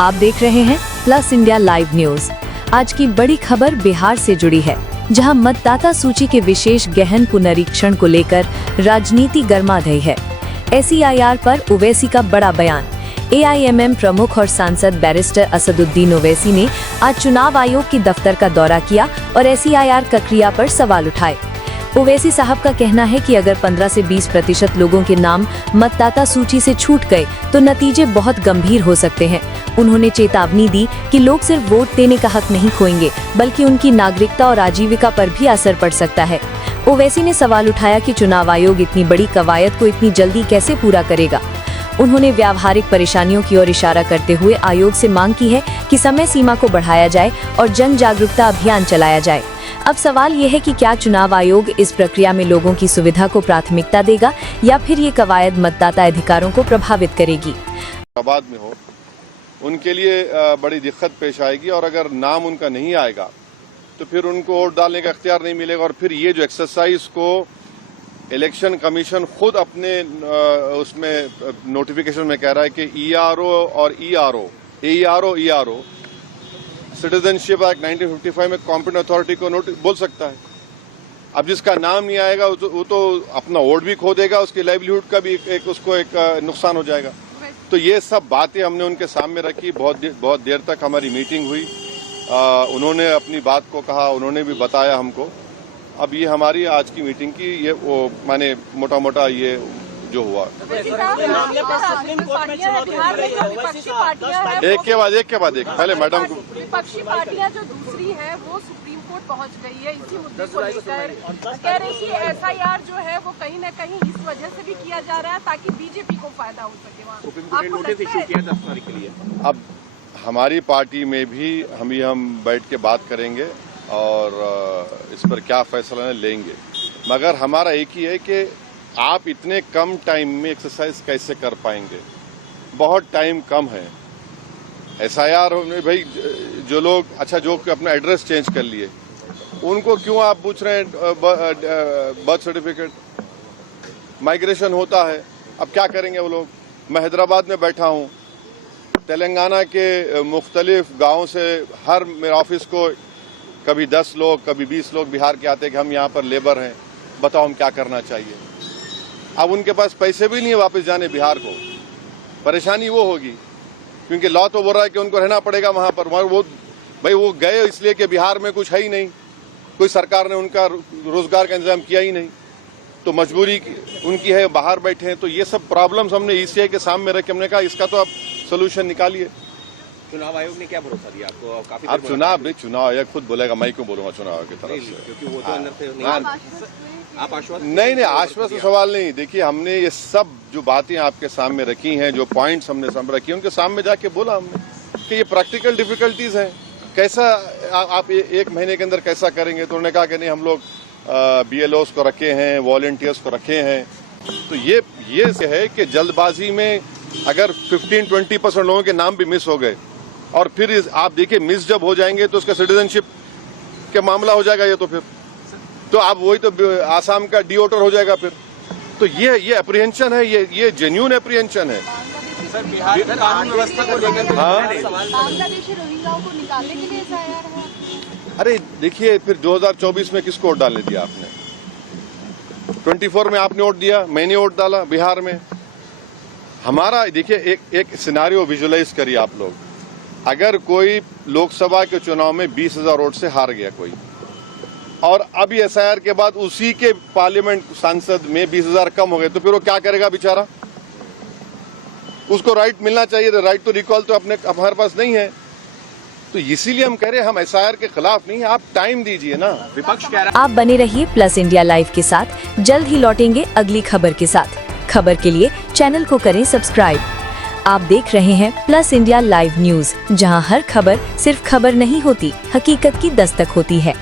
आप देख रहे हैं प्लस इंडिया लाइव न्यूज। आज की बड़ी खबर बिहार से जुड़ी है, जहां मतदाता सूची के विशेष गहन पुनरीक्षण को लेकर राजनीति गर्मा गई है। SEIR पर ओवैसी का बड़ा बयान। AIMM प्रमुख और सांसद बैरिस्टर असदुद्दीन ओवैसी ने आज चुनाव आयोग के दफ्तर का दौरा किया और SEIR प्रक्रिया पर सवाल उठाए। ओवैसी साहब का कहना है कि अगर 15 से 20% लोगों के नाम मतदाता सूची से छूट गए तो नतीजे बहुत गंभीर हो सकते हैं। उन्होंने चेतावनी दी कि लोग सिर्फ वोट देने का हक नहीं खोएंगे, बल्कि उनकी नागरिकता और आजीविका पर भी असर पड़ सकता है। ओवैसी ने सवाल उठाया कि चुनाव आयोग इतनी बड़ी कवायद को इतनी जल्दी कैसे पूरा करेगा। उन्होंने व्यावहारिक परेशानियों की ओर इशारा करते हुए आयोग से मांग की है कि समय सीमा को बढ़ाया जाए और जन जागरूकता अभियान चलाया जाए। अब सवाल ये है कि क्या चुनाव आयोग इस प्रक्रिया में लोगों की सुविधा को प्राथमिकता देगा या फिर ये कवायद मतदाता अधिकारों को प्रभावित करेगी। बाद में हो उनके लिए बड़ी दिक्कत पेश आएगी और अगर नाम उनका नहीं आएगा तो फिर उनको वोट डालने का इख्तियार नहीं मिलेगा। और फिर ये जो एक्सरसाइज को इलेक्शन कमीशन खुद अपने उसमें नोटिफिकेशन में कह रहा है कि ERO और ERO सिटीजनशिप एक्ट 1955 में कॉम्पिटेंट अथॉरिटी को बोल सकता है। अब जिसका नाम नहीं आएगा वो तो अपना वोट भी खो देगा, उसकी लाइवलीहुड का भी उसको एक नुकसान हो जाएगा। तो ये सब बातें हमने उनके सामने रखी। बहुत देर तक हमारी मीटिंग हुई। उन्होंने अपनी बात को कहा, उन्होंने भी बताया हमको। अब ये हमारी आज की मीटिंग की ये वो माने मोटा मोटा ये जो हुआ। एक के बाद एक पहले मैडम को विपक्षी पार्टियां जो दूसरी है वो सुप्रीम कोर्ट पहुंच गई है इसी मुद्दे को लेकर। कह रही कि SIR जो है वो कहीं न कहीं इस वजह से भी किया जा रहा है ताकि बीजेपी को फायदा हो सके। वहाँ नोटिस इशू किया 10 तारीख के लिए। अब हमारी पार्टी में भी हम बैठ के बात करेंगे और इस पर क्या फैसला लेंगे, मगर हमारा एक ही है कि आप इतने कम टाइम में एक्सरसाइज कैसे कर पाएंगे। बहुत टाइम कम है। SIR में भाई जो लोग जो अपना एड्रेस चेंज कर लिए उनको क्यों आप पूछ रहे हैं बर्थ सर्टिफिकेट। माइग्रेशन होता है, अब क्या करेंगे वो लोग। मैं हैदराबाद में बैठा हूँ, तेलंगाना के मुख्तलिफ गाँव से हर मेरे ऑफिस को कभी 10 लोग कभी 20 लोग बिहार के आते हैं कि हम यहाँ पर लेबर हैं, बताओ हम क्या करना चाहिए। अब उनके पास पैसे भी नहीं है वापस जाने बिहार को। परेशानी वो होगी क्योंकि लॉ तो बोल रहा है कि उनको रहना पड़ेगा वहाँ पर। वो गए इसलिए कि बिहार में कुछ है ही नहीं, कोई सरकार ने उनका रोजगार का इंतजाम किया ही नहीं, तो मजबूरी उनकी है, बाहर बैठे हैं। तो ये सब प्रॉब्लम्स हमने ECI के सामने रखे। हमने कहा इसका तो आप सोल्यूशन निकालिए। चुनाव आयोग ने क्या भरोसा दिया आपको? काफी आप चुनाव आयोग खुद बोलेगा, मैं क्यों बोलूंगा चुनाव आयोग की तरफ से, क्योंकि वो तो अंदर से आप आश्वस्त नहीं आश्वस्त सवाल नहीं। देखिए हमने ये सब जो बातें आपके सामने रखी हैं, जो पॉइंट्स हमने सामने रखी उनके सामने जाके बोला हमने कि ये प्रैक्टिकल डिफिकल्टीज हैं, कैसा आप 1 महीने के अंदर कैसा करेंगे। तो उन्होंने कहा कि नहीं हम लोग BLOs को रखे हैं, वॉलंटियर्स को रखे हैं। तो ये है कि जल्दबाजी में अगर 15-20% लोगों के नाम भी मिस हो गए और फिर आप देखिए मिस जब हो जाएंगे तो उसका सिटीजनशिप का मामला हो जाएगा। ये तो आप वही तो आसाम का डिओटर हो जाएगा फिर। तो ये अप्रीहेंशन है, ये जेन्युइन अप्रीहेंशन है। सर बिहार में कानून व्यवस्था को लेकर बांग्लादेशी रोहिंग्याओं को निकालने के लिए SIR है। अरे देखिए फिर 2024 में किसको वोट डालने दिया आपने? 24 में आपने वोट दिया, मैंने वोट डाला बिहार में। हमारा देखिए एक सिनारियो विजुअलाइज करिए आप लोग। अगर कोई लोकसभा के चुनाव में 20,000 वोट से हार गया कोई, और अभी SIR के बाद उसी के पार्लियामेंट सांसद में 20,000 कम हो गए, तो फिर वो क्या करेगा बेचारा? उसको राइट मिलना चाहिए। राइट तो रिकॉल तो हमारे पास नहीं है। तो इसीलिए हम कह रहे हैं हम SIR के खिलाफ नहीं है, आप टाइम दीजिए ना। विपक्ष कह रहा है। आप बने रहिए प्लस इंडिया लाइव के साथ। जल्द ही लौटेंगे अगली खबर के साथ। खबर के लिए चैनल को करें सब्सक्राइब। आप देख रहे हैं प्लस इंडिया लाइव न्यूज, जहां हर खबर सिर्फ खबर नहीं होती, हकीकत की दस्तक होती है।